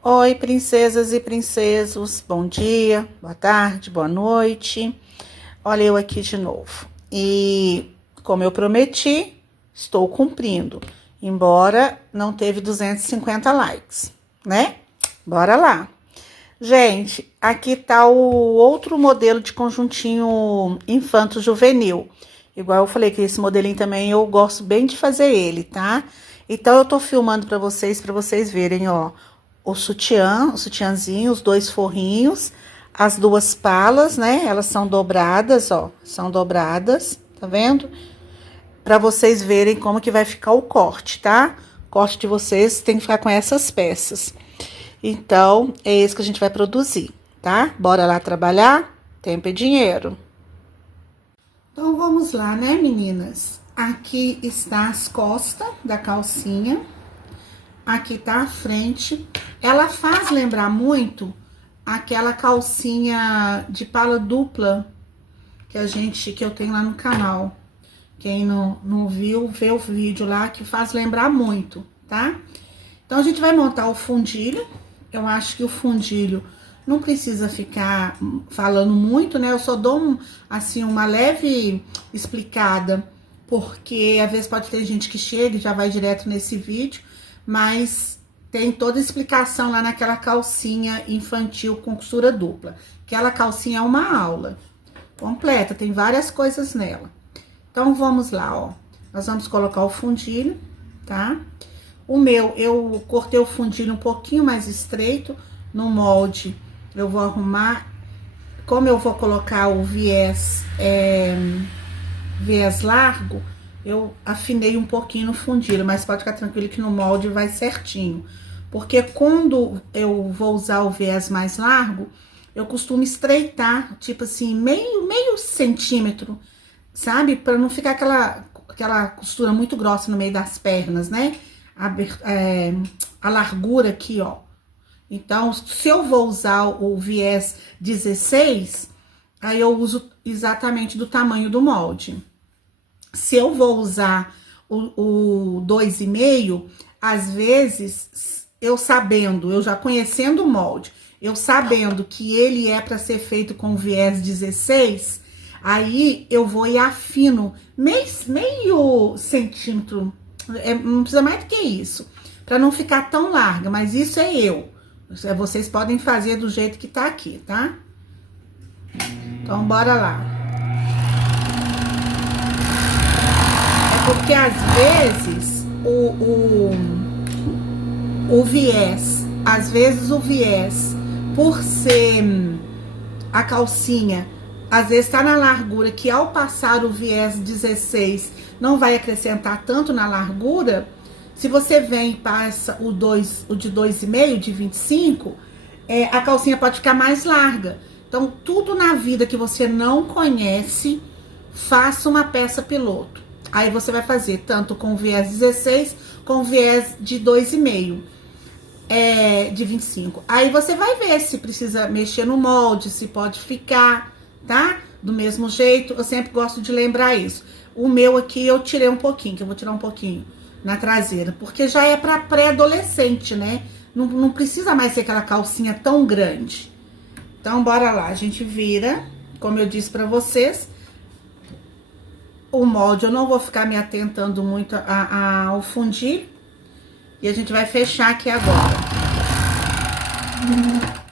Oi, princesas e princesos, bom dia, boa tarde, boa noite. Olha eu aqui de novo. E como eu prometi, estou cumprindo, embora não teve 250 likes, né? Bora lá. Gente, aqui tá o outro modelo de conjuntinho infanto-juvenil. Igual eu falei que esse modelinho também eu gosto bem de fazer ele, tá? Então eu tô filmando para vocês verem, ó, o sutiãzinho, os dois forrinhos, as duas palas, né? Elas são dobradas, ó, são dobradas, tá vendo? Para vocês verem como que vai ficar o corte, tá? O corte de vocês tem que ficar com essas peças. Então, é isso que a gente vai produzir, tá? Bora lá trabalhar? Tempo e dinheiro. Então, vamos lá, né, meninas? Aqui está as costas da calcinha. Aqui tá a frente. Ela faz lembrar muito aquela calcinha de pala dupla que eu tenho lá no canal. Quem não viu, vê o vídeo lá que faz lembrar muito, tá? Então, a gente vai montar o fundilho. Eu acho que o fundilho não precisa ficar falando muito, né? Eu só dou, assim, uma leve explicada, porque às vezes pode ter gente que chega e já vai direto nesse vídeo, mas tem toda a explicação lá naquela calcinha infantil com costura dupla. Aquela calcinha é uma aula completa, tem várias coisas nela. Então, vamos lá, ó. Nós vamos colocar o fundilho, tá? O meu, eu cortei o fundilho um pouquinho mais estreito no molde. Eu vou arrumar, como eu vou colocar o viés largo, eu afinei um pouquinho no fundilho, mas pode ficar tranquilo que no molde vai certinho. Porque quando eu vou usar o viés mais largo, eu costumo estreitar, tipo assim, meio centímetro, sabe? Para não ficar aquela costura muito grossa no meio das pernas, né? A largura aqui, ó. Então, se eu vou usar o viés 16, aí eu uso exatamente do tamanho do molde. Se eu vou usar o 2,5, às vezes, eu já conhecendo o molde, eu sabendo que ele é para ser feito com viés 16, aí eu vou e afino meio centímetro. Não precisa mais do que isso, para não ficar tão larga, mas isso é eu. Vocês podem fazer do jeito que tá aqui, tá? Então, bora lá. É porque, às vezes, o viés, por ser a calcinha, às vezes tá na largura, que ao passar o viés 16, não vai acrescentar tanto na largura. Se você vem e passa o de 2,5, de 25, a calcinha pode ficar mais larga. Então, tudo na vida que você não conhece, faça uma peça piloto. Aí você vai fazer tanto com viés 16, com viés de 2,5, de 25. Aí você vai ver se precisa mexer no molde, se pode ficar, tá? Do mesmo jeito, eu sempre gosto de lembrar isso. O meu aqui eu tirei um pouquinho, que eu vou tirar um pouquinho na traseira, porque já é para pré-adolescente, né? Não precisa mais ser aquela calcinha tão grande. Então, bora lá, a gente vira, como eu disse para vocês, o molde eu não vou ficar me atentando muito ao fundilho, e a gente vai fechar aqui agora,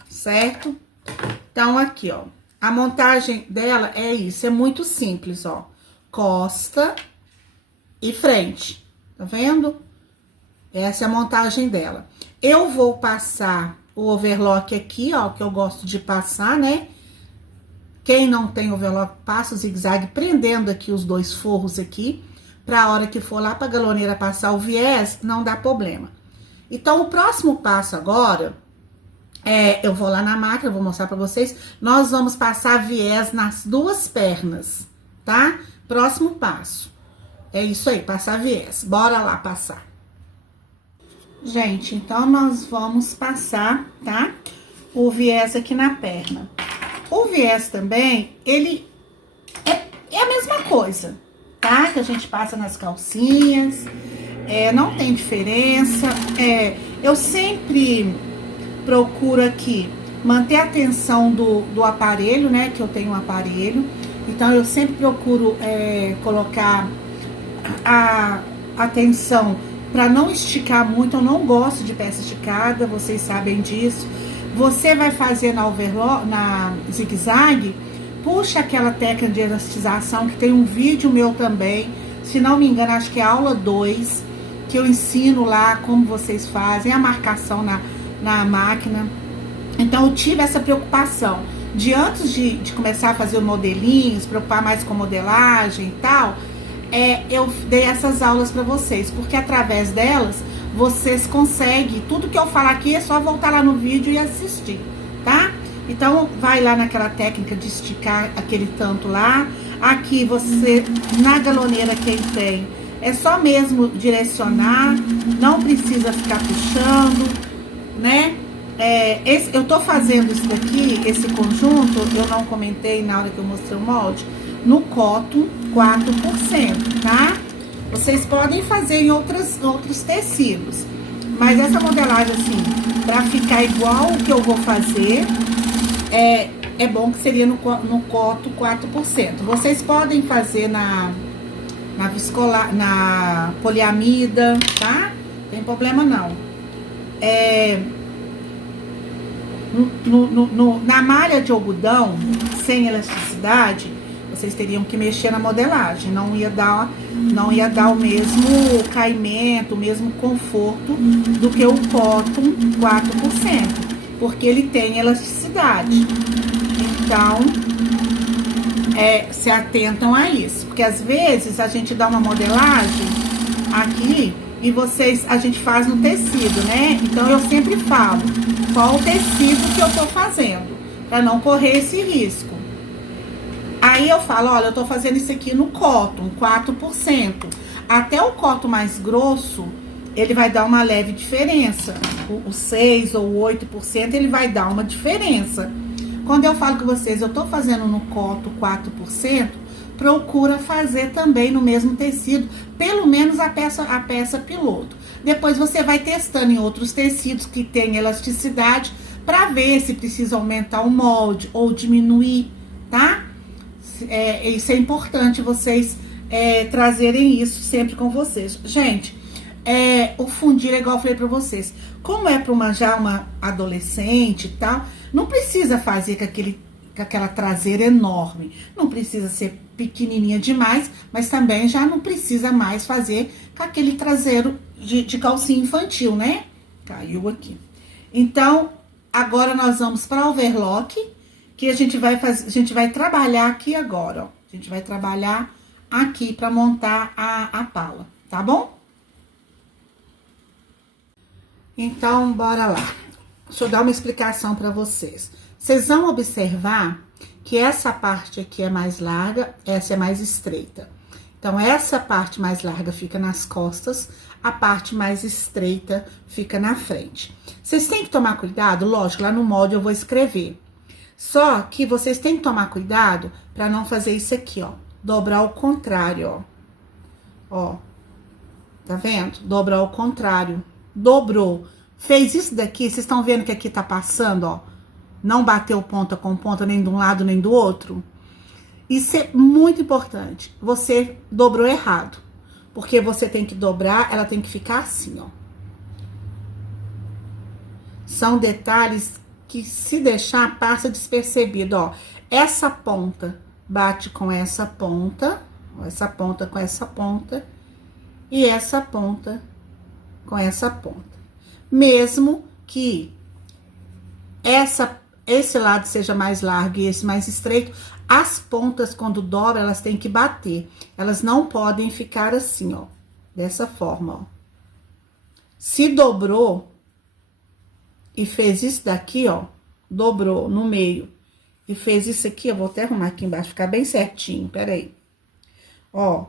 certo? Então, aqui, ó, a montagem dela é isso, é muito simples, ó, costa e frente. Tá vendo? Essa é a montagem dela. Eu vou passar o overlock aqui, ó, que eu gosto de passar, né? Quem não tem overlock, passa o zigue-zague prendendo aqui os dois forros aqui, pra hora que for lá pra galoneira passar o viés, não dá problema. Então, o próximo passo agora, eu vou lá na máquina, vou mostrar pra vocês, nós vamos passar viés nas duas pernas, tá? Próximo passo. É isso aí, passar viés. Bora lá passar. Gente, então nós vamos passar, tá? O viés aqui na perna. O viés também, ele é a mesma coisa, tá? Que a gente passa nas calcinhas, não tem diferença. Eu sempre procuro aqui manter a tensão do aparelho, né? Que eu tenho um aparelho. Então, eu sempre procuro colocar a tensão para não esticar muito. Eu não gosto de peça esticada, vocês sabem disso. Você vai fazer na overlock, na zigue-zague, puxa aquela técnica de elastização, que tem um vídeo meu também, se não me engano, acho que é aula 2, que eu ensino lá como vocês fazem, a marcação na máquina. Então, eu tive essa preocupação de antes de começar a fazer o modelinho, se preocupar mais com modelagem e tal, eu dei essas aulas para vocês, porque através delas, vocês conseguem, tudo que eu falar aqui é só voltar lá no vídeo e assistir, tá? Então, vai lá naquela técnica de esticar aquele tanto lá. Aqui, você, na galoneira, quem tem, é só mesmo direcionar, não precisa ficar puxando, né? Eu tô fazendo isso daqui, esse conjunto, eu não comentei na hora que eu mostrei o molde, no cotton 4%, tá? Vocês podem fazer em outros tecidos, mas essa modelagem, assim, pra ficar igual o que eu vou fazer, é bom que seria no cotton 4%. Vocês podem fazer na poliamida, tá? Não tem problema não. Na malha de algodão, sem elasticidade, vocês teriam que mexer na modelagem, não ia dar o mesmo caimento, o mesmo conforto do que o cotton 4%, porque ele tem elasticidade. Então, se atentam a isso, porque às vezes a gente dá uma modelagem aqui e a gente faz no tecido, né? Então, eu sempre falo qual o tecido que eu tô fazendo, para não correr esse risco. Aí eu falo, olha, eu tô fazendo isso aqui no cotton, 4%. Até o cotton mais grosso, ele vai dar uma leve diferença. O 6% ou 8%, ele vai dar uma diferença. Quando eu falo com vocês, eu tô fazendo no cotton 4%, procura fazer também no mesmo tecido, pelo menos a peça piloto. Depois você vai testando em outros tecidos que tem elasticidade, para ver se precisa aumentar o molde ou diminuir, tá? Isso é importante vocês trazerem isso sempre com vocês. Gente, o fundir é igual eu falei pra vocês. Como é pra já uma adolescente e tal, não precisa fazer com aquela traseira enorme. Não precisa ser pequenininha demais, mas também já não precisa mais fazer com aquele traseiro de calcinha infantil, né? Caiu aqui. Então, agora nós vamos para overlock, que a gente vai trabalhar aqui agora, ó. A gente vai trabalhar aqui para montar a pala, tá bom? Então, bora lá. Deixa eu dar uma explicação para vocês. Vocês vão observar que essa parte aqui é mais larga, essa é mais estreita. Então, essa parte mais larga fica nas costas, a parte mais estreita fica na frente. Vocês têm que tomar cuidado, lógico, lá no molde eu vou escrever. Só que vocês têm que tomar cuidado para não fazer isso aqui, ó. Dobrar ao contrário, ó. Ó. Tá vendo? Dobrar ao contrário. Dobrou. Fez isso daqui, vocês estão vendo que aqui tá passando, ó. Não bateu ponta com ponta, nem de um lado, nem do outro. Isso é muito importante. Você dobrou errado. Porque você tem que dobrar, ela tem que ficar assim, ó. São detalhes que, se deixar, passa despercebido, ó. Essa ponta bate com essa ponta, ó, essa ponta com essa ponta, e essa ponta com essa ponta. Mesmo que esse lado seja mais largo e esse mais estreito, as pontas, quando dobram, elas têm que bater. Elas não podem ficar assim, ó, dessa forma, ó. Se dobrou e fez isso daqui, ó, dobrou no meio e fez isso aqui, eu vou até arrumar aqui embaixo, ficar bem certinho, peraí. Ó,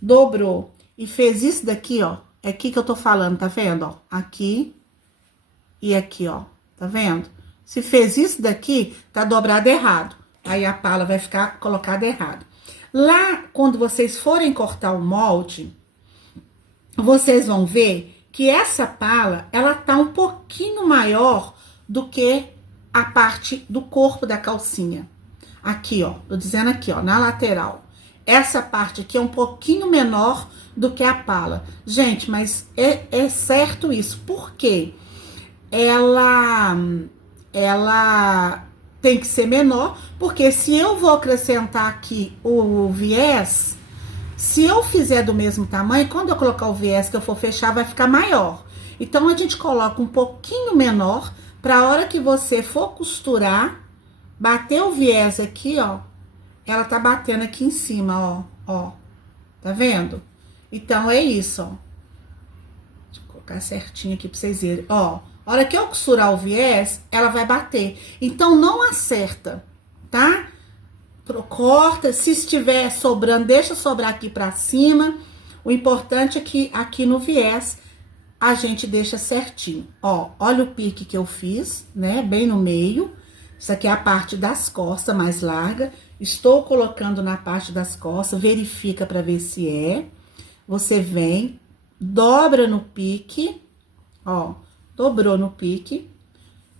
dobrou e fez isso daqui, ó, é aqui que eu tô falando, tá vendo, ó? Aqui e aqui, ó, tá vendo? Se fez isso daqui, tá dobrado errado. Aí a pala vai ficar colocada errado. Lá, quando vocês forem cortar o molde, vocês vão ver que essa pala, ela tá um pouquinho maior do que a parte do corpo da calcinha. Aqui, ó, tô dizendo aqui, ó, na lateral. Essa parte aqui é um pouquinho menor do que a pala. Gente, mas é certo isso. Por quê? Ela tem que ser menor, porque se eu vou acrescentar aqui o viés, se eu fizer do mesmo tamanho, quando eu colocar o viés que eu for fechar, vai ficar maior. Então, a gente coloca um pouquinho menor, pra hora que você for costurar, bater o viés aqui, ó, ela tá batendo aqui em cima, ó, tá vendo? Então, é isso, ó. Deixa eu colocar certinho aqui pra vocês verem, ó. A hora que eu costurar o viés, ela vai bater. Então, não acerta, tá? Corta, se estiver sobrando, deixa sobrar aqui pra cima. O importante é que aqui no viés, a gente deixa certinho. Ó, olha o pique que eu fiz, né? Bem no meio. Isso aqui é a parte das costas mais larga. Estou colocando na parte das costas, verifica pra ver se é. Você vem, dobra no pique, ó. Dobrou no pique,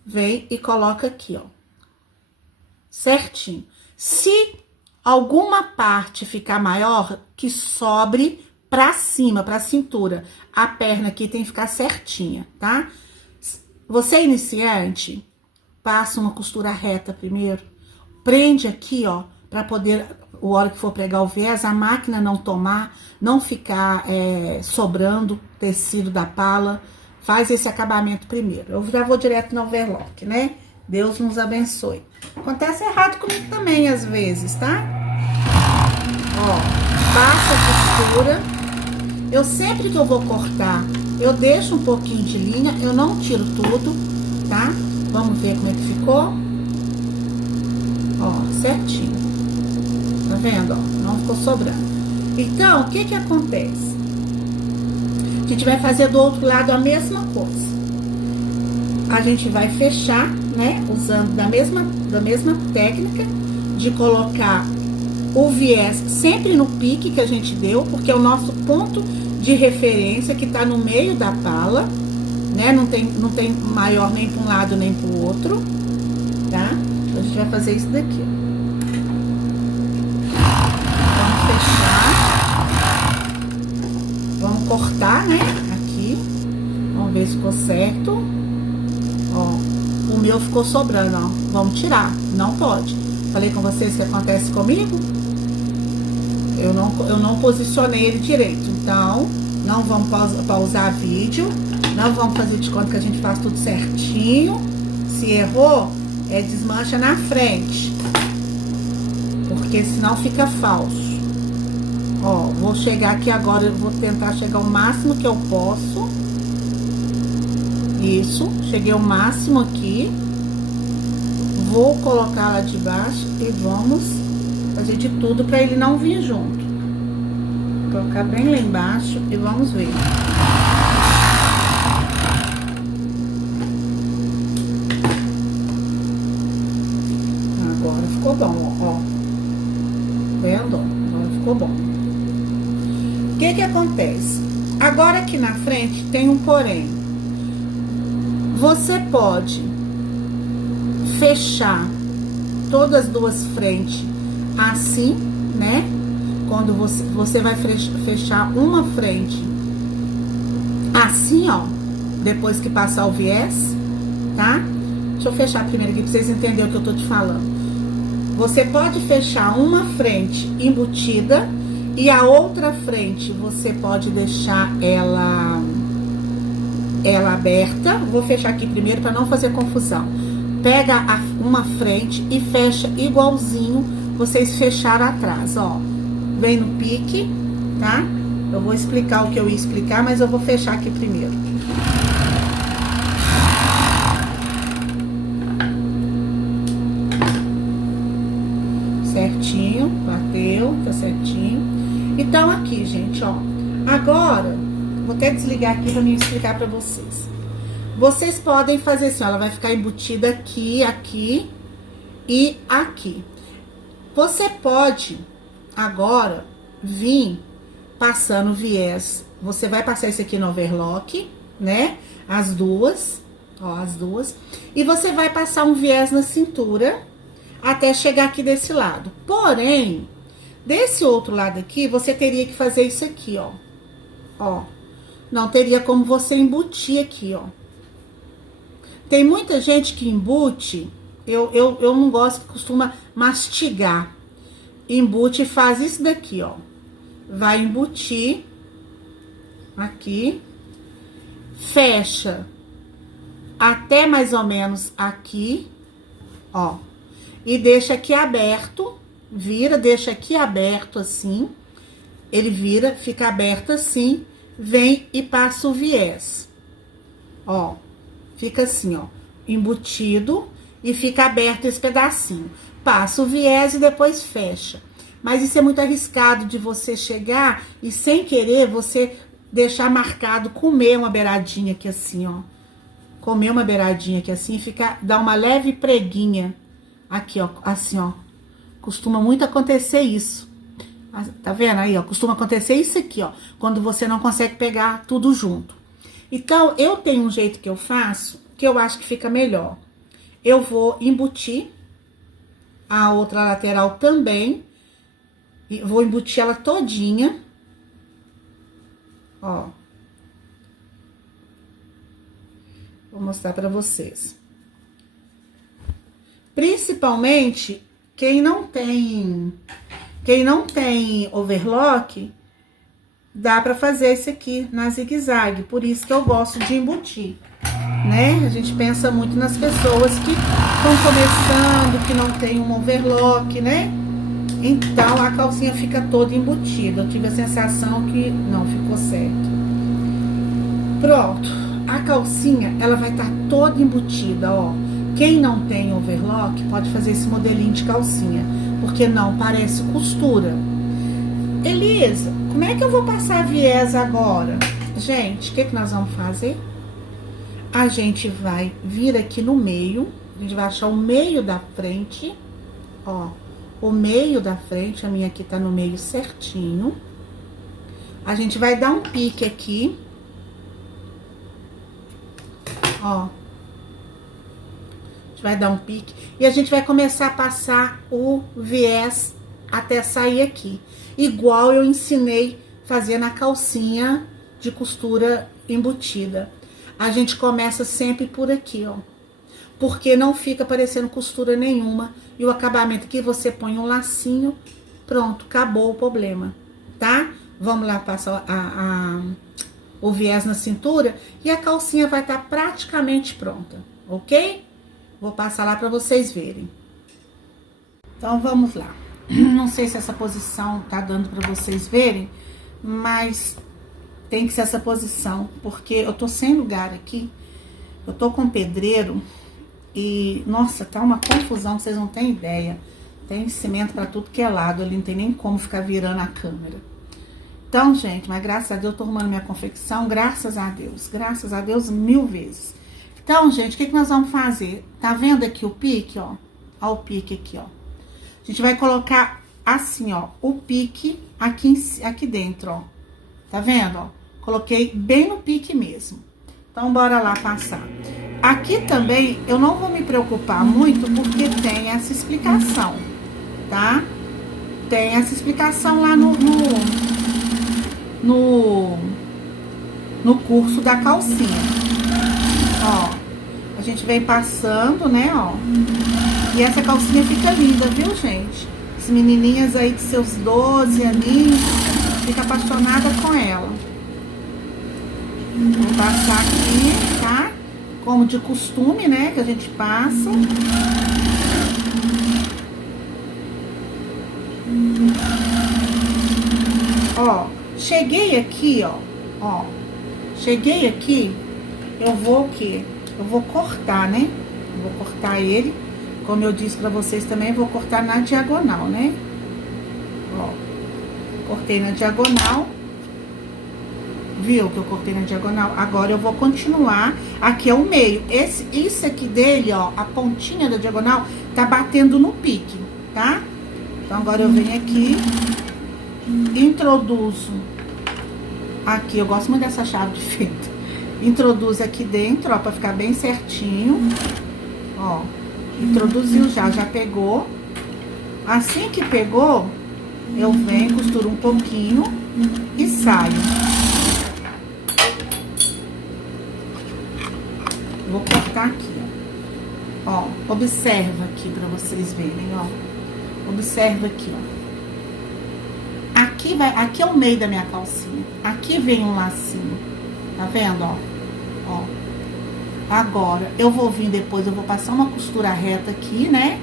vem e coloca aqui, ó. Certinho. Se alguma parte ficar maior, que sobre pra cima, pra cintura. A perna aqui tem que ficar certinha, tá? Você é iniciante, passa uma costura reta primeiro. Prende aqui, ó, pra poder, a hora que for pregar o viés, a máquina não tomar, não ficar sobrando tecido da pala. Faz esse acabamento primeiro. Eu já vou direto no overlock, né? Deus nos abençoe. Acontece errado comigo também, às vezes, tá? Ó, passa a costura. Eu sempre que eu vou cortar, eu deixo um pouquinho de linha, eu não tiro tudo, tá? Vamos ver como é que ficou. Ó, certinho. Tá vendo, ó? Não ficou sobrando. Então, o que que acontece? A gente vai fazer do outro lado a mesma coisa. A gente vai fechar, né? Usando da mesma técnica de colocar o viés sempre no pique que a gente deu, porque é o nosso ponto de referência que tá no meio da pala, né? Não tem maior nem para um lado nem para o outro, tá? Então, a gente vai fazer isso daqui. Vamos fechar. Vamos cortar, né? Aqui. Vamos ver se ficou certo. Ó, o meu ficou sobrando, ó. Vamos tirar. Não pode. Falei com vocês o que acontece comigo? Eu não posicionei ele direito. Então, não vamos pausar vídeo. Não vamos fazer de conta que a gente faz tudo certinho. Se errou, desmancha na frente. Porque senão fica falso. Ó, vou chegar aqui agora, eu vou tentar chegar o máximo que eu posso. Isso, cheguei ao máximo aqui. Vou colocar lá de baixo e vamos fazer de tudo pra ele não vir junto. Vou colocar bem lá embaixo e vamos ver. Agora ficou bom, ó. Vendo? Agora ficou bom. O que que acontece? Agora aqui na frente tem um porém. Você pode fechar todas as duas frentes assim, né? Quando você vai fechar uma frente assim, ó, depois que passar o viés, tá? Deixa eu fechar primeiro aqui pra vocês entenderem o que eu tô te falando. Você pode fechar uma frente embutida e a outra frente você pode deixar ela aberta. Vou fechar aqui primeiro para não fazer confusão. Pega uma frente e fecha igualzinho vocês fecharam atrás, ó. Vem no pique, tá? Eu vou explicar o que eu ia explicar, mas eu vou fechar aqui primeiro. Certinho, bateu, tá certinho. Então, aqui, gente, ó. Agora, vou até desligar aqui pra mim explicar pra vocês. Vocês podem fazer assim, ó, ela vai ficar embutida aqui, aqui e aqui. Você pode, agora, vir passando viés. Você vai passar isso aqui no overlock, né? As duas. Ó, as duas. E você vai passar um viés na cintura até chegar aqui desse lado. Porém, desse outro lado aqui, você teria que fazer isso aqui, ó. Ó. Não teria como você embutir aqui, ó. Tem muita gente que embute, eu não gosto, que costuma mastigar. Embute e faz isso daqui, ó. Vai embutir aqui, fecha até mais ou menos aqui, ó. E deixa aqui aberto, vira, deixa aqui aberto assim. Ele vira, fica aberto assim, vem e passa o viés. Ó, fica assim, ó, embutido e fica aberto esse pedacinho. Passa o viés e depois fecha. Mas isso é muito arriscado de você chegar e sem querer você deixar marcado, comer uma beiradinha aqui assim, ó. Comer uma beiradinha aqui assim, ficar, dar uma leve preguinha aqui, ó, assim, ó. Costuma muito acontecer isso. Tá vendo aí, ó? Costuma acontecer isso aqui, ó, quando você não consegue pegar tudo junto. Então, eu tenho um jeito que eu faço, que eu acho que fica melhor. Eu vou embutir a outra lateral também, e vou embutir ela todinha, ó. Vou mostrar pra vocês. Principalmente, quem não tem overlock, dá pra fazer esse aqui na zigue-zague. Por isso que eu gosto de embutir, né? A gente pensa muito nas pessoas que estão começando, que não tem um overlock, né? Então, a calcinha fica toda embutida. Eu tive a sensação que não ficou certo. Pronto. A calcinha, ela vai estar toda embutida, ó. Quem não tem overlock, pode fazer esse modelinho de calcinha, porque não parece costura. Elisa, como é que eu vou passar viés agora? Gente, o que nós vamos fazer? A gente vai vir aqui no meio, a gente vai achar o meio da frente, ó. O meio da frente, a minha aqui tá no meio certinho. A gente vai dar um pique aqui. Ó. A gente vai dar um pique. E a gente vai começar a passar o viés até sair aqui. Igual eu ensinei a fazer na calcinha de costura embutida. A gente começa sempre por aqui, ó. Porque não fica parecendo costura nenhuma. E o acabamento aqui, você põe um lacinho, pronto, acabou o problema, tá? Vamos lá passar o viés na cintura e a calcinha vai estar praticamente pronta, ok? Vou passar lá pra vocês verem. Então, vamos lá. Não sei se essa posição tá dando pra vocês verem, mas tem que ser essa posição, porque eu tô sem lugar aqui. Eu tô com pedreiro. E, nossa, tá uma confusão, vocês não têm ideia. Tem cimento pra tudo que é lado ali, não tem nem como ficar virando a câmera. Então, gente, mas graças a Deus eu tô arrumando minha confecção, graças a Deus 1000 vezes. Então, gente, o que nós vamos fazer? Tá vendo aqui o pique, ó? Ó o pique aqui, ó. A gente vai colocar assim, ó, o pique aqui dentro, ó. Tá vendo, ó? Coloquei bem no pique mesmo. Então, bora lá passar. Aqui também, eu não vou me preocupar muito, porque tem essa explicação, tá? Tem essa explicação lá no curso da calcinha. Ó, a gente vem passando, né, ó. E essa calcinha fica linda, viu, gente? As menininhas aí de seus 12 aninhos, fica apaixonada com ela. Vou passar aqui, tá? Como de costume, né, que a gente passa. Ó, cheguei aqui, ó. Cheguei aqui, eu vou o quê? Eu vou cortar, né? Eu vou cortar ele. Como eu disse pra vocês também, vou cortar na diagonal, né? Ó, cortei na diagonal. Viu que eu cortei na diagonal? Agora eu vou continuar. Aqui é o meio. Isso aqui dele, ó, a pontinha da diagonal tá batendo no pique, tá? Então, agora eu venho aqui, introduzo aqui. Eu gosto muito dessa chave de fenda. Introduz aqui dentro, ó, pra ficar bem certinho. Ó, introduziu já pegou. Assim que pegou, eu venho, costuro um pouquinho e saio. Vou cortar aqui, ó. Ó, observa aqui pra vocês verem, ó. Observa aqui, ó. Aqui é o meio da minha calcinha. Aqui vem um lacinho. Tá vendo, ó? Ó. Agora, eu vou vir depois, eu vou passar uma costura reta aqui, né?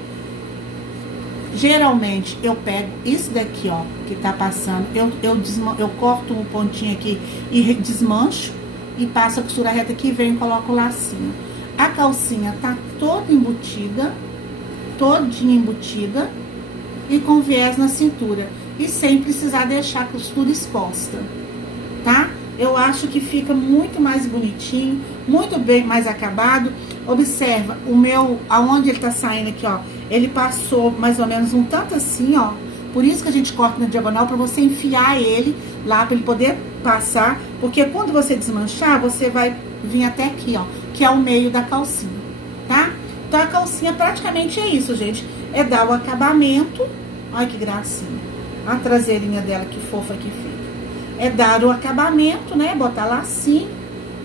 Geralmente, eu pego isso daqui, ó, que tá passando. Eu corto um pontinho aqui e desmancho. E passo a costura reta aqui, venho e coloco o lacinho. A calcinha tá toda embutida, todinha embutida. E com viés na cintura. E sem precisar deixar a costura exposta, tá? Eu acho que fica muito mais bonitinho, muito bem mais acabado. Observa, aonde ele tá saindo aqui, ó. Ele passou mais ou menos um tanto assim, ó. Por isso que a gente corta na diagonal, pra você enfiar ele lá, pra ele poder passar. Porque quando você desmanchar, você vai vir até aqui, ó. Que é o meio da calcinha, tá? Então, a calcinha praticamente é isso, gente. É dar o acabamento. Olha que gracinha. A traseirinha dela, que fofa que fica. É dar o acabamento, né? Botar lacinho.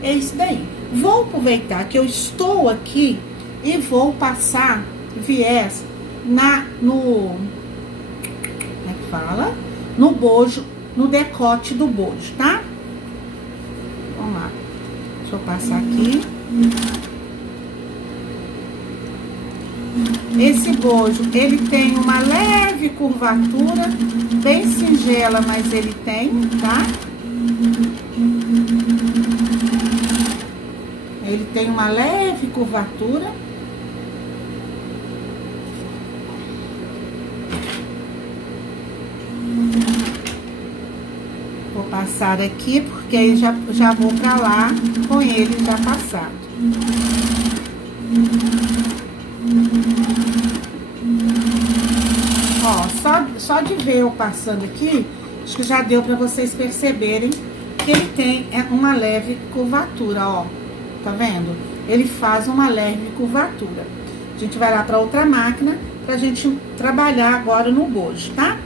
É isso daí. Vou aproveitar que eu estou aqui e vou passar viés como é que fala? No bojo, no decote do bojo, tá? Vamos lá. Deixa eu passar aqui. Esse bojo, ele tem uma leve curvatura, bem singela, mas ele tem, tá? Ele tem uma leve curvatura. Vou passar aqui, porque aí já vou pra lá com ele já passado. Ó, só de ver eu passando aqui, acho que já deu pra vocês perceberem que ele tem uma leve curvatura, ó. Tá vendo? Ele faz uma leve curvatura. A gente vai lá pra outra máquina pra gente trabalhar agora no bojo, tá?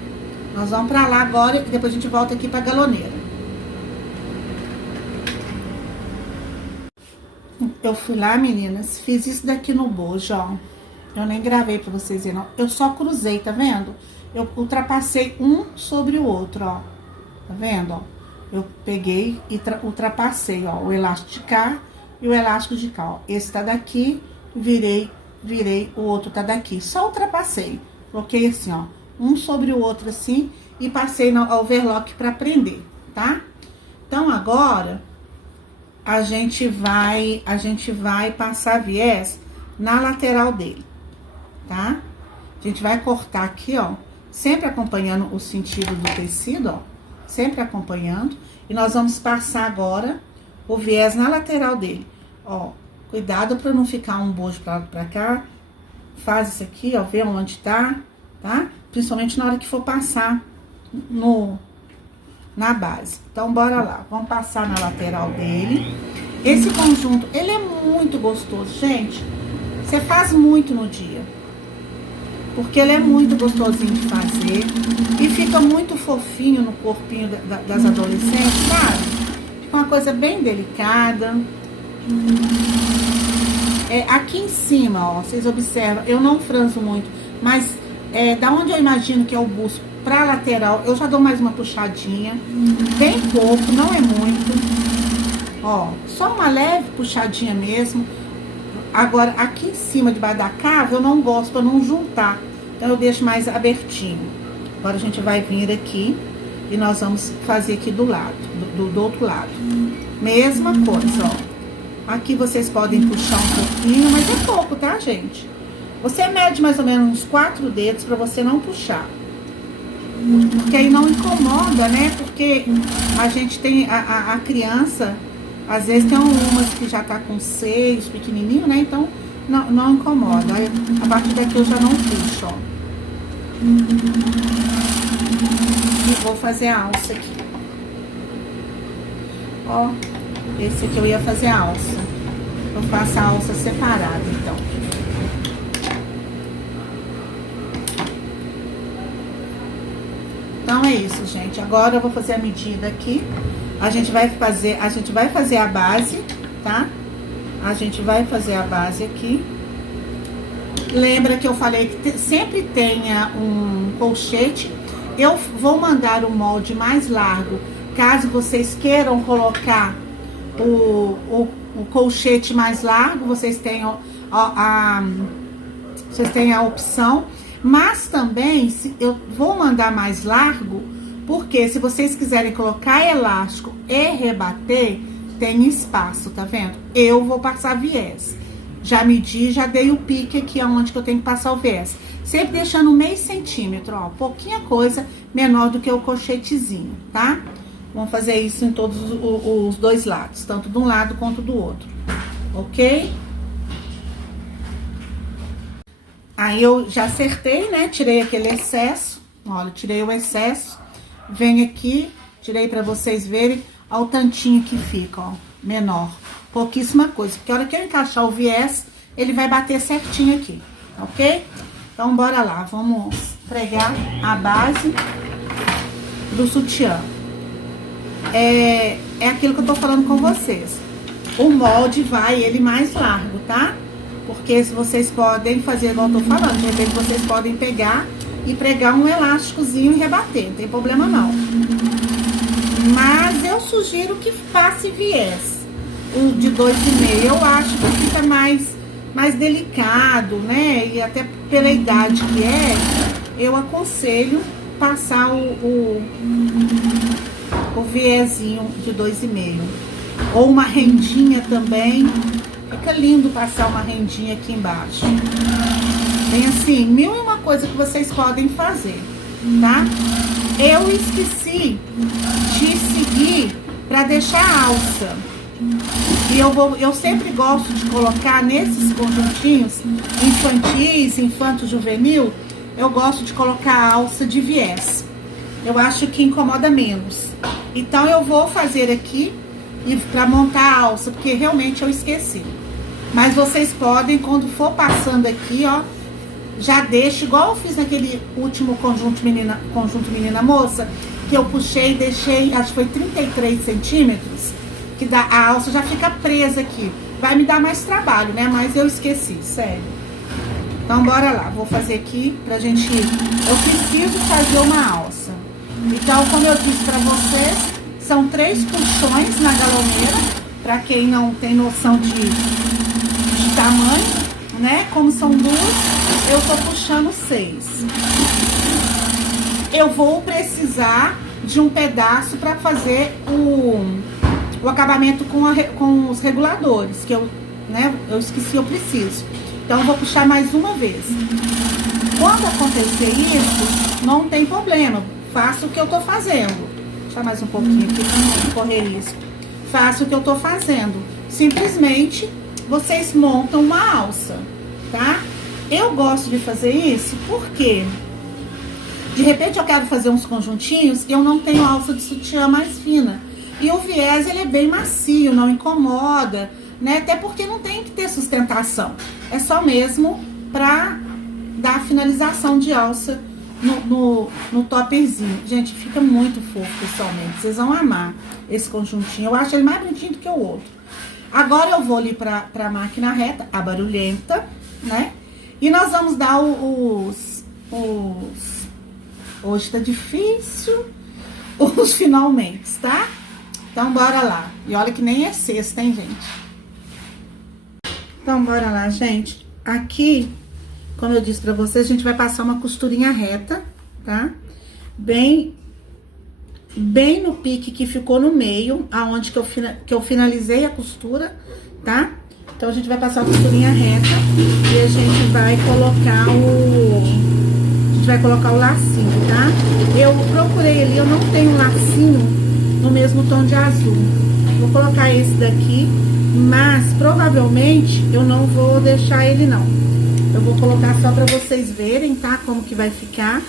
Nós vamos pra lá agora e depois a gente volta aqui pra galoneira. Eu fui lá, meninas, fiz isso daqui no bojo, ó. Eu nem gravei pra vocês verem, não. Eu só cruzei, tá vendo? Eu ultrapassei um sobre o outro, ó. Tá vendo, ó? Eu peguei e ultrapassei, ó, o elástico de cá e o elástico de cá, ó. Esse tá daqui, virei, o outro tá daqui. Só ultrapassei. Coloquei assim, ó, um sobre o outro assim e passei no overlock pra prender, tá? Então, agora, a gente vai passar viés na lateral dele, tá? A gente vai cortar aqui, ó, sempre acompanhando o sentido do tecido, ó, sempre acompanhando. E nós vamos passar agora o viés na lateral dele, ó. Cuidado pra não ficar um bojo pra lá pra cá. Faz isso aqui, ó, vê onde tá, tá? Principalmente na hora que for passar na base. Então, bora lá. Vamos passar na lateral dele. Esse conjunto, ele é muito gostoso, gente. Você faz muito no dia. Porque ele é muito gostosinho de fazer. E fica muito fofinho no corpinho das adolescentes, sabe? Fica uma coisa bem delicada. Aqui em cima, ó, vocês observam, eu não franzo muito. Mas, da onde eu imagino que é o busto pra lateral, eu já dou mais uma puxadinha. Bem pouco, não é muito. Ó, só uma leve puxadinha mesmo. Agora, aqui em cima, debaixo da cava, eu não gosto pra não juntar. Então, eu deixo mais abertinho. Agora, a gente vai vir aqui e nós vamos fazer aqui do lado, do outro lado. Mesma coisa, ó. Aqui vocês podem puxar um pouquinho, mas é pouco, tá, gente? Você mede mais ou menos uns 4 dedos pra você não puxar. Porque aí não incomoda, né? Porque a gente tem, a criança, às vezes tem umas que já tá com seios pequenininho, né? Então, não incomoda. Aí, a partir daqui eu já não puxo, ó. E vou fazer a alça aqui. Ó, Esse aqui eu ia fazer a alça. Eu faço a alça separada, então. Então é isso, gente. Agora eu vou fazer a medida aqui. A gente vai fazer a base, tá? A gente vai fazer a base aqui. Lembra que eu falei que sempre tenha um colchete. Eu vou mandar o molde mais largo, caso vocês queiram colocar o colchete mais largo, vocês tenham a opção. Mas também eu vou mandar mais largo, porque se vocês quiserem colocar elástico e rebater, tem espaço, tá vendo? Eu vou passar viés. Já medi, já dei o pique aqui onde que eu tenho que passar o viés. Sempre deixando meio centímetro, ó, pouquinha coisa menor do que o colchetezinho, tá? Vamos fazer isso em todos os dois lados, tanto de um lado quanto do outro, ok? Aí eu já acertei, né? Tirei aquele excesso, olha, tirei o excesso. Venho aqui, tirei pra vocês verem, ó, o tantinho que fica, ó, menor. Pouquíssima coisa, porque a hora que eu encaixar o viés, ele vai bater certinho aqui, ok? Então, bora lá, vamos pregar a base do sutiã. É aquilo que eu tô falando com vocês. O molde vai ele mais largo, tá? Porque se vocês podem fazer, igual eu tô falando, de repente vocês podem pegar e pregar um elásticozinho e rebater, não tem problema não. Mas eu sugiro que passe viés. O de 2,5, eu acho que fica mais delicado, né? E até pela idade que é, eu aconselho passar o viésinho de 2,5. Ou uma rendinha também. Fica lindo passar uma rendinha aqui embaixo. Tem assim, mil e uma coisa que vocês podem fazer, tá? Eu esqueci de seguir pra deixar a alça. E eu sempre gosto de colocar nesses conjuntinhos infantis, infanto-juvenil, eu gosto de colocar a alça de viés. Eu acho que incomoda menos. Então eu vou fazer aqui pra montar a alça, porque realmente eu esqueci. Mas vocês podem, quando for passando aqui, ó, já deixa, igual eu fiz naquele último conjunto menina moça, que eu puxei e deixei, acho que foi 33 centímetros, que a alça já fica presa aqui. Vai me dar mais trabalho, né? Mas eu esqueci, sério. Então, bora lá. Vou fazer aqui pra gente... Eu preciso fazer uma alça. Então, como eu disse pra vocês, são 3 puxões na galoneira. Pra quem não tem noção de tamanho, né? Como são 2, eu tô puxando 6. Eu vou precisar de um pedaço pra fazer o acabamento com os reguladores, que eu esqueci, eu preciso. Então, eu vou puxar mais uma vez. Quando acontecer isso, não tem problema. Faço o que eu tô fazendo. Vou puxar mais um pouquinho aqui pra não correr risco. Faço o que eu tô fazendo. Simplesmente, vocês montam uma alça, tá? Eu gosto de fazer isso porque, de repente, eu quero fazer uns conjuntinhos e eu não tenho alça de sutiã mais fina. E o viés, ele é bem macio, não incomoda, né? Até porque não tem que ter sustentação. É só mesmo pra dar a finalização de alça no topperzinho. Gente, fica muito fofo, pessoalmente. Vocês vão amar esse conjuntinho. Eu acho ele mais bonitinho do que o outro. Agora eu vou ali pra máquina reta, a barulhenta, né? E nós vamos dar hoje tá difícil. Os finalmente, tá? Então, bora lá. E olha que nem é sexta, hein, gente? Então, bora lá, gente. Aqui, como eu disse pra vocês, a gente vai passar uma costurinha reta, tá? Bem no pique que ficou no meio, aonde que eu finalizei a costura, tá? Então, a gente vai passar a costurinha reta e a gente vai colocar o lacinho, tá? Eu procurei ali, eu não tenho lacinho no mesmo tom de azul. Vou colocar esse daqui, mas provavelmente eu não vou deixar ele não. Eu vou colocar só pra vocês verem, tá? Como que vai ficar.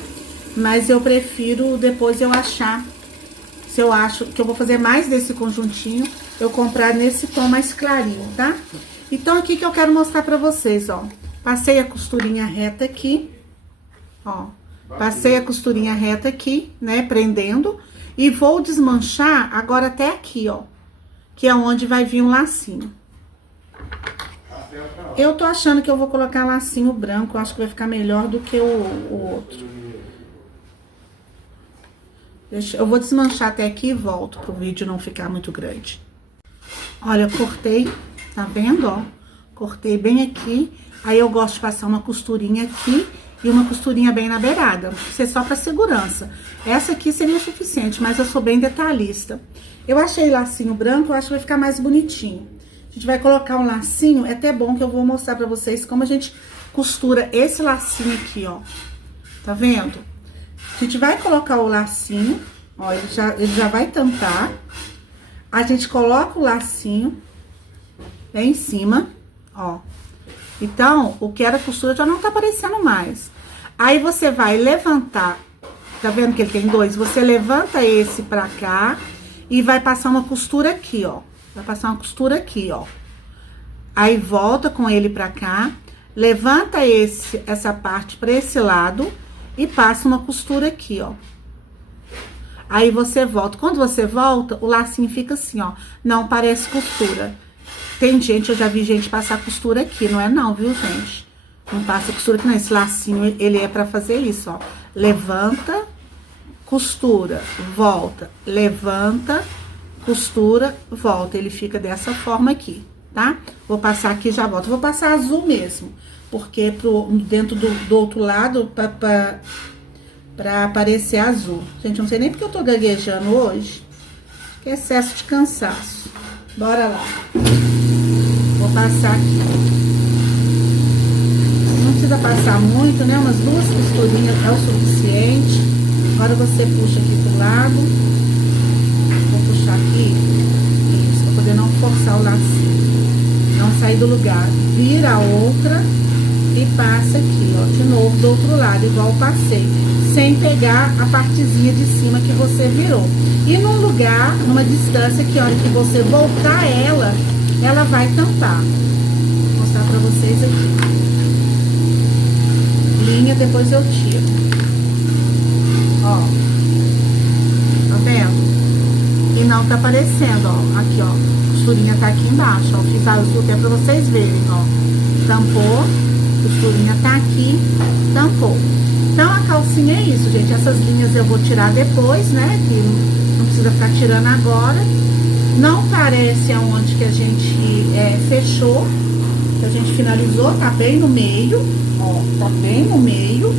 Mas eu prefiro depois eu achar, se eu acho que eu vou fazer mais desse conjuntinho, eu comprar nesse tom mais clarinho, tá? Então, aqui que eu quero mostrar pra vocês, ó. Passei a costurinha reta aqui, ó. Passei a costurinha reta aqui, né, prendendo. E vou desmanchar agora até aqui, ó. Que é onde vai vir um lacinho. Eu tô achando que eu vou colocar lacinho branco. Eu acho que vai ficar melhor do que o outro. Eu vou desmanchar até aqui e volto pro vídeo não ficar muito grande. Olha, eu cortei, tá vendo, ó? Cortei bem aqui. Aí eu gosto de passar uma costurinha aqui e uma costurinha bem na beirada. Isso é só pra segurança. Essa aqui seria suficiente, mas eu sou bem detalhista. Eu achei lacinho branco, eu acho que vai ficar mais bonitinho. A gente vai colocar um lacinho, é até bom que eu vou mostrar pra vocês como a gente costura esse lacinho aqui, ó. Tá vendo? A gente vai colocar o lacinho, ó, ele já vai tampar. A gente coloca o lacinho bem em cima, ó. Então, o que era costura já não tá aparecendo mais. Aí, você vai levantar, tá vendo que ele tem dois? Você levanta esse pra cá e vai passar uma costura aqui, ó. Vai passar uma costura aqui, ó. Aí, volta com ele pra cá, levanta essa parte pra esse lado e passa uma costura aqui, ó. Aí, você volta. Quando você volta, o lacinho fica assim, ó. Não parece costura. Tem gente, eu já vi gente passar costura aqui, não é não, viu, gente? Não passa costura aqui não, esse lacinho, ele é pra fazer isso, ó. Levanta, costura, volta, levanta, costura, volta. Ele fica dessa forma aqui, tá? Vou passar aqui e já volto. Vou passar azul mesmo, porque dentro do outro lado, pra aparecer azul. Gente, não sei nem porque eu tô gaguejando hoje, que é excesso de cansaço. Bora lá. Vou passar aqui. Não precisa passar muito, né? Umas 2 costurinhas é o suficiente. Agora você puxa aqui pro lado. Vou puxar aqui. Isso, pra poder não forçar o lacinho. Não sair do lugar. Vira a outra e passa aqui, ó. De novo do outro lado, igual eu passei. Sem pegar a partezinha de cima que você virou. E num lugar, numa distância que a hora que você voltar ela vai tampar. Vou mostrar pra vocês aqui. Linha, depois eu tiro. Ó. Tá vendo? E não tá aparecendo, ó. Aqui, ó. A costurinha tá aqui embaixo, ó. Fiz azul até pra vocês verem, ó. Tampou. Costurinha tá aqui. Tampou. Então, a calcinha é isso, gente. Essas linhas eu vou tirar depois, né? Que não precisa ficar tirando agora. Não parece aonde que a gente fechou, que a gente finalizou, tá bem no meio, ó, tá bem no meio.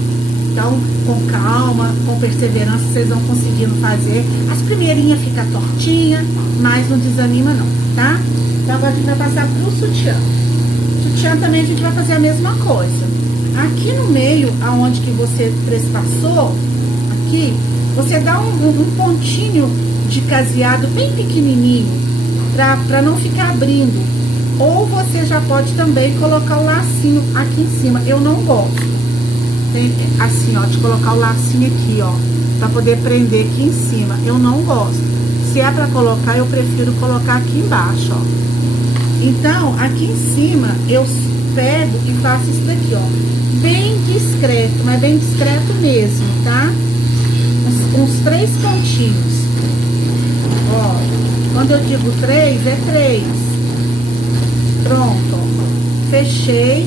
Então, com calma, com perseverança, vocês vão conseguindo fazer. As primeirinhas ficam tortinhas, mas não desanima não, tá? Então, agora a gente vai passar pro sutiã. Sutiã também a gente vai fazer a mesma coisa. Aqui no meio, aonde que você trespassou, aqui, você dá um pontinho de caseado bem pequenininho, pra não ficar abrindo. Ou você já pode também colocar o lacinho aqui em cima. Eu não gosto, assim, ó, de colocar o lacinho aqui, ó, pra poder prender aqui em cima. Eu não gosto. Se é pra colocar, eu prefiro colocar aqui embaixo, ó. Então, aqui em cima, eu pego e faço isso daqui, ó. Bem discreto, mas bem discreto mesmo, tá? Uns 3 pontinhos. Ó, quando eu digo 3, é 3. Pronto, ó. Fechei,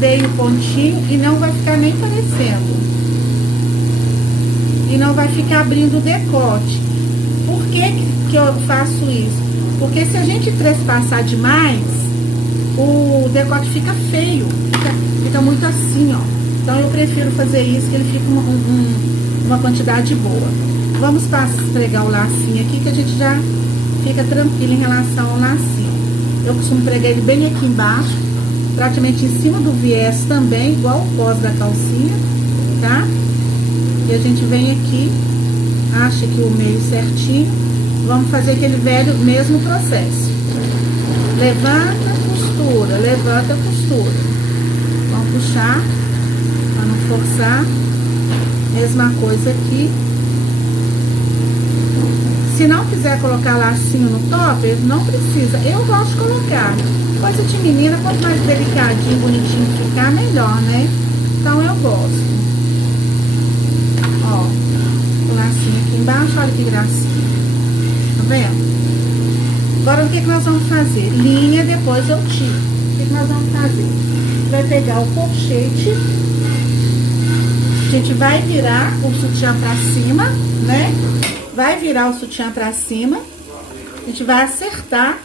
dei o pontinho e não vai ficar nem parecendo. E não vai ficar abrindo o decote. Por que eu faço isso? Porque se a gente trespassar demais, o decote fica feio, fica muito assim, ó. Então, eu prefiro fazer isso, que ele fica uma quantidade boa. Vamos pregar o lacinho aqui, que a gente já fica tranquilo em relação ao lacinho. Eu costumo pregar ele bem aqui embaixo, praticamente em cima do viés também, igual o pós da calcinha, tá? E a gente vem aqui, acha que o meio certinho. Vamos fazer aquele velho mesmo processo. Levanta, costura, levanta, costura. Vamos puxar, para não forçar. Mesma coisa aqui. Se não quiser colocar lacinho no topper, não precisa. Eu gosto de colocar. Coisa de menina, quanto mais delicadinho, bonitinho ficar, melhor, né? Então eu gosto. Ó, o lacinho aqui embaixo, olha que gracinha. Tá vendo? Agora o que nós vamos fazer? Linha, depois eu tiro. O que nós vamos fazer? Vai pegar o colchete. A gente vai virar o sutiã pra cima, né? Vai virar o sutiã pra cima. A gente vai acertar.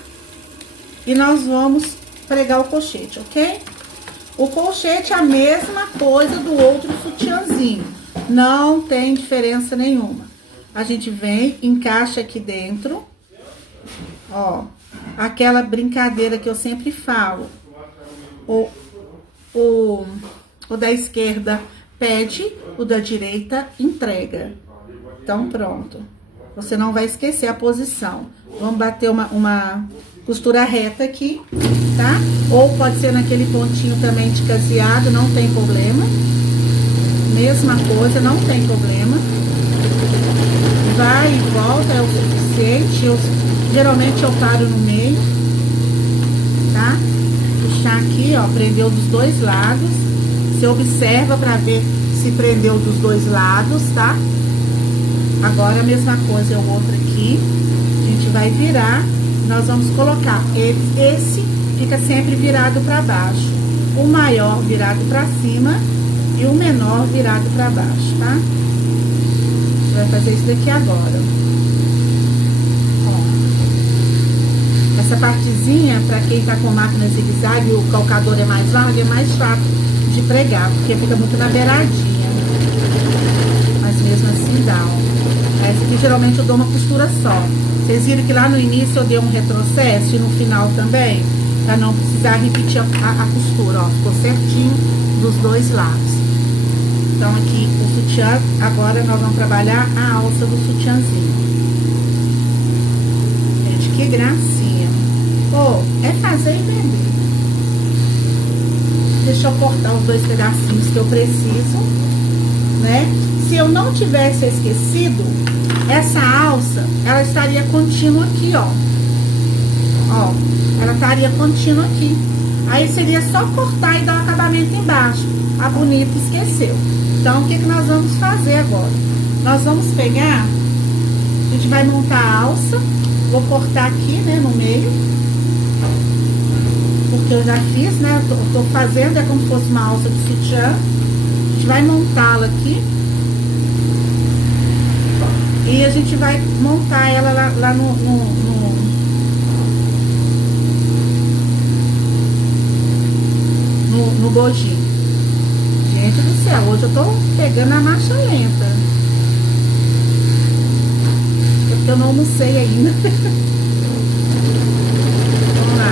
E nós vamos pregar o colchete, ok? O colchete é a mesma coisa do outro sutiãzinho. Não tem diferença nenhuma. A gente vem, encaixa aqui dentro. Ó, aquela brincadeira que eu sempre falo. O da esquerda pede, o da direita entrega. Então, pronto. Você não vai esquecer a posição. Vamos bater uma costura reta aqui, tá? Ou pode ser naquele pontinho também de caseado, não tem problema. Mesma coisa, não tem problema. Vai e volta, é o suficiente. Geralmente eu paro no meio, tá? Puxar aqui, ó, prendeu dos dois lados. Você observa pra ver se prendeu dos dois lados, tá? Agora a mesma coisa é o outro aqui. A gente vai virar. Nós vamos colocar, esse fica sempre virado para baixo, o maior virado para cima e o menor virado para baixo, tá? A gente vai fazer isso daqui agora. Ó. Essa partezinha, para quem tá com máquina zigue-zague e o calcador é mais largo, é mais chato de pregar, porque fica muito na beiradinha. Mas mesmo assim dá, ó. Essa aqui geralmente eu dou uma costura só. Vocês viram que lá no início eu dei um retrocesso e no final também, para não precisar repetir a costura, ó. Ficou certinho dos dois lados. Então aqui o sutiã, agora nós vamos trabalhar a alça do sutiãzinho. Gente, que gracinha. Pô, é fazer e vender. Deixa eu cortar os dois pedacinhos que eu preciso, né? Se eu não tivesse esquecido, essa alça, ela estaria contínua aqui, ó. Ó, ela estaria contínua aqui. Aí seria só cortar e dar um acabamento embaixo. A bonita esqueceu. Então, o que nós vamos fazer agora? Nós vamos pegar, a gente vai montar a alça. Vou cortar aqui, né, no meio. Porque eu já fiz, né? Eu tô fazendo, é como se fosse uma alça de sutiã. A gente vai montá-la aqui. E a gente vai montar ela lá no bojinho. Gente do céu, hoje eu tô pegando a marcha lenta. Porque eu não almocei ainda. Vamos lá.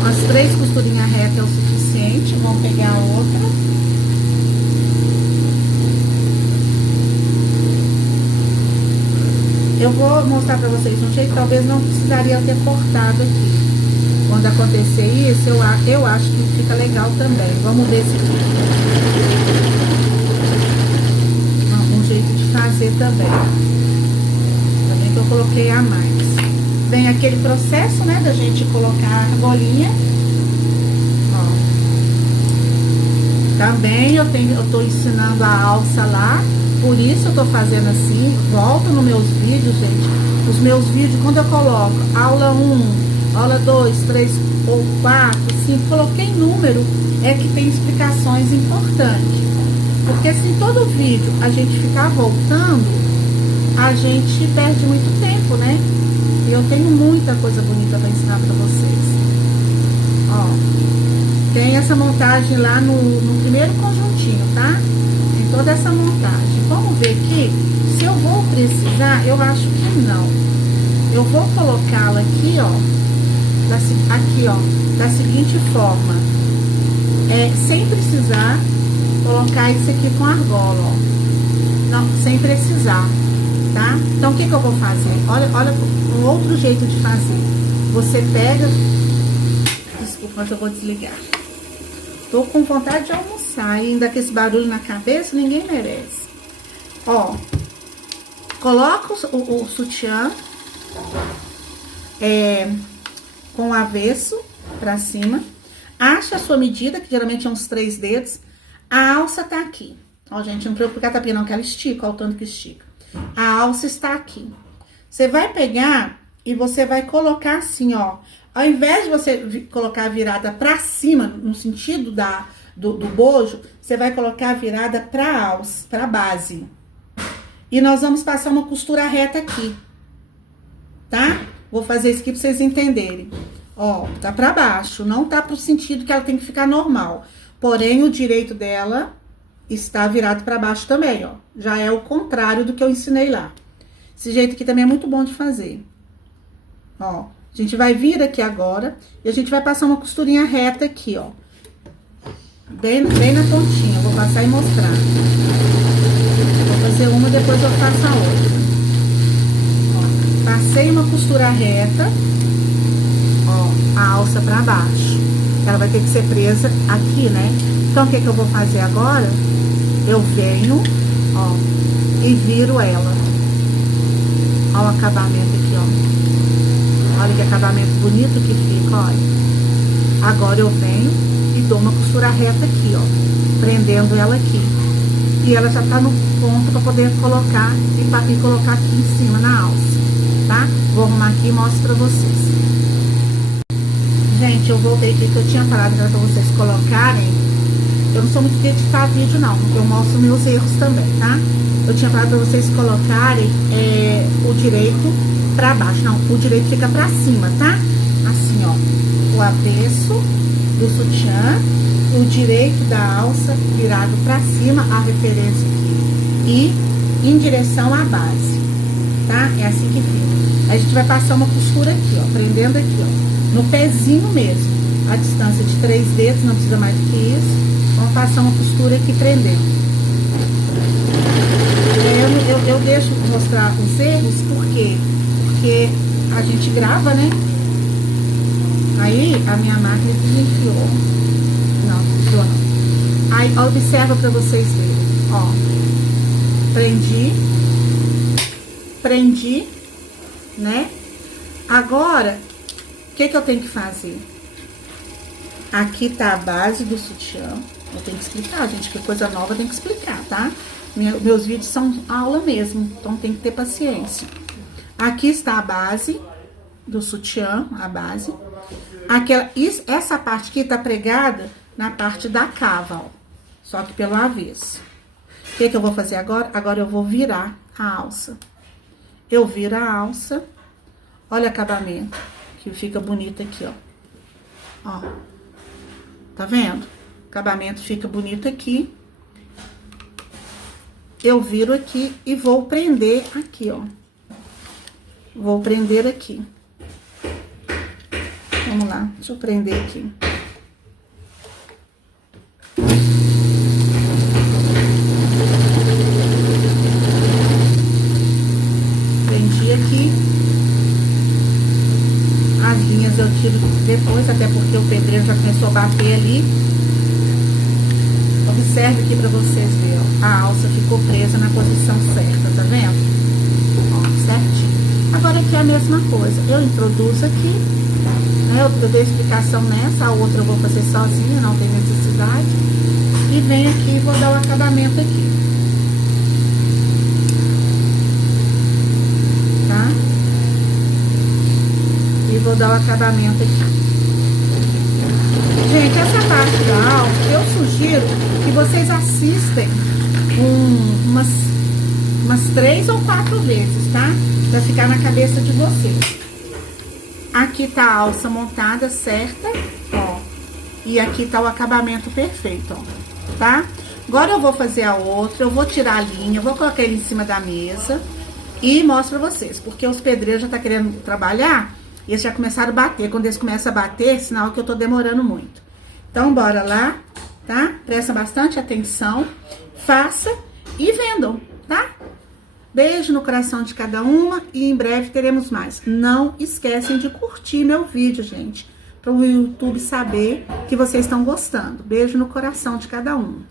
Umas 3 costurinhas retas é o suficiente. Vamos pegar a outra. Eu vou mostrar pra vocês um jeito, talvez não precisaria ter cortado aqui. Quando acontecer isso, eu acho que fica legal também. Vamos ver se fica. Um jeito de fazer também. Também que eu coloquei a mais. Vem aquele processo, né, da gente colocar a bolinha. Ó. Também eu tô ensinando a alça lá. Por isso eu tô fazendo assim. Volto nos meus vídeos, gente. Os meus vídeos, quando eu coloco aula 1, aula 2, 3 ou 4, 5, coloquei número, é que tem explicações importantes. Porque se em todo vídeo a gente ficar voltando, a gente perde muito tempo, né? E eu tenho muita coisa bonita para ensinar para vocês. Ó, tem essa montagem lá no primeiro conjuntinho, tá? Tem toda essa montagem. Vamos ver aqui, se eu vou precisar, eu acho que não. Eu vou colocá-la aqui, ó, da seguinte forma. Sem precisar colocar isso aqui com argola, ó. Não, sem precisar, tá? Então, o que eu vou fazer? Olha um outro jeito de fazer. Você pega... Desculpa, mas eu vou desligar. Tô com vontade de almoçar, e ainda com esse barulho na cabeça, ninguém merece. Ó, Coloca o sutiã com o avesso pra cima. Acha a sua medida, que geralmente é uns 3 dedos. A alça tá aqui. Ó, gente, não preocupe com a tapinha não, que ela estica, ó, o tanto que estica. A alça está aqui. Você vai pegar e você vai colocar assim, ó. Ao invés de você colocar a virada pra cima, no sentido do bojo, você vai colocar a virada pra alça, pra base. E nós vamos passar uma costura reta aqui, tá? Vou fazer isso aqui pra vocês entenderem. Ó, tá pra baixo, não tá pro sentido que ela tem que ficar normal. Porém, o direito dela está virado pra baixo também, ó. Já é o contrário do que eu ensinei lá. Esse jeito aqui também é muito bom de fazer. Ó, a gente vai vir aqui agora e a gente vai passar uma costurinha reta aqui, ó. Bem na pontinha, eu vou passar e mostrar. Vou fazer uma, depois eu faço a outra. Ó, passei uma costura reta, ó, a alça pra baixo. Ela vai ter que ser presa aqui, né? Então, o que eu vou fazer agora? Eu venho, ó, e viro ela. Ó o acabamento aqui, ó. Olha que acabamento bonito que fica, olha. Agora eu venho e dou uma costura reta aqui, ó. Prendendo ela aqui. E ela já tá no ponto pra poder colocar e colocar aqui em cima na alça, tá? Vou arrumar aqui e mostro pra vocês. Gente, eu voltei aqui que eu tinha falado pra vocês colocarem. Eu não sou muito de editar vídeo, não. Eu mostro meus erros também, tá? Eu tinha falado pra vocês colocarem o direito pra baixo. Não, o direito fica pra cima, tá? Assim, ó. O avesso do sutiã, o direito da alça virado pra cima, a referência aqui. E em direção à base, tá? É assim que fica. Aí a gente vai passar uma costura aqui, ó. Prendendo aqui, ó. No pezinho mesmo. A distância de 3 dedos, não precisa mais do que isso. Vamos passar uma costura aqui prendendo. Eu deixo mostrar os erros, por quê? Porque a gente grava, né? Aí a minha máquina desenfiou. Não, desenfiou não. Aí observa pra vocês verem. Ó. Prendi, né? Agora, o que eu tenho que fazer? Aqui tá a base do sutiã. Eu tenho que explicar, gente, que coisa nova tem que explicar, tá? Meus vídeos são aula mesmo, então tem que ter paciência. Aqui está a base do sutiã, a base. Essa parte aqui tá pregada na parte da cava, ó. Só que pelo avesso. O que eu vou fazer agora? Agora eu vou virar a alça. Eu viro a alça. Olha o acabamento, que fica bonito aqui, ó. Ó. Tá vendo? O acabamento fica bonito aqui. Eu viro aqui e vou prender aqui, ó. Vou prender aqui. Vamos lá, deixa eu prender aqui. Prendi aqui. As linhas eu tiro depois, até porque o pedreiro já começou a bater ali. Observe aqui pra vocês verem, ó. A alça ficou presa na posição certa, tá vendo? Ó, certinho. Agora aqui é a mesma coisa. Eu introduzo aqui, né? Eu dei explicação nessa, a outra eu vou fazer sozinha, não tem necessidade. E venho aqui e vou dar o acabamento aqui. Tá? E vou dar o acabamento aqui. Gente, essa parte da alça, eu sugiro que vocês assistem umas 3 ou 4 vezes, tá? Pra ficar na cabeça de vocês. Aqui tá a alça montada certa, ó. E aqui tá o acabamento perfeito, ó, tá? Agora eu vou fazer a outra, eu vou tirar a linha, vou colocar ele em cima da mesa e mostro pra vocês. Porque os pedreiros já tá querendo trabalhar e eles já começaram a bater. Quando eles começam a bater, sinal que eu tô demorando muito. Então, bora lá, tá? Presta bastante atenção, faça e vendam, tá? Beijo no coração de cada uma e em breve teremos mais. Não esquecem de curtir meu vídeo, gente, para o YouTube saber que vocês estão gostando. Beijo no coração de cada uma.